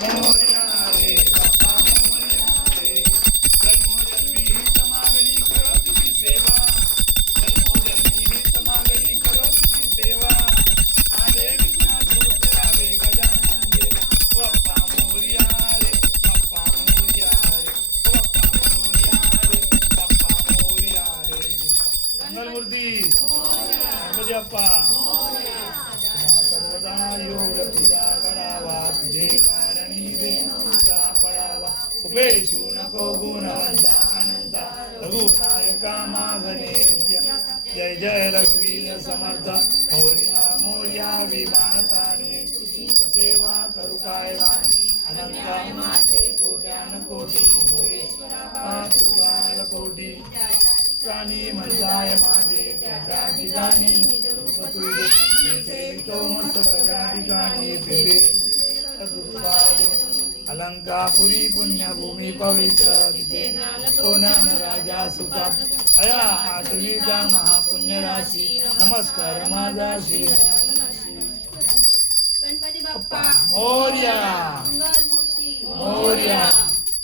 मोरया रे बाप्पा मोरया रे. जन्मोजन्मी हित मागणी करो तुझी सेवा. जन्मोजन्मी हित मागणी करो तुझी सेवा. आले विघ्न दूर करावे गजानन देवा. बाप्पा मोरया रे बाप्पा मोरया रे. बाप्पा मोरया रे बाप्पा मोरया रे. मंगलमूर्ती गणपती बाप्पा. सर्वदा योग तुझा घडावा. तुझे कारणी वेण तुझा पडावा. उपेशू नको गुणवंता अनंता. रघुनायका माघने जय जय रघुवीर समर्थ. मोरया मोरया विमानताने. सेवा करू काय राणे. अनंता माते कोट्यान कोटी. मोरेश्वरा तुगाल कोटी. ठिकाणी मंदाय माझे त्या ठिकाणी तुझे तो मस्तकाच्या ठिकाणी फिरे. अलंकापुरी पुण्यभूमी पवित्र. तिथे सोनन राजा सुखा. अया आठवीचा महापुण्य राशी. नमस्कार माझा श्री गणपती बाप्पा मोरया मंगलमूर्ती मोरया.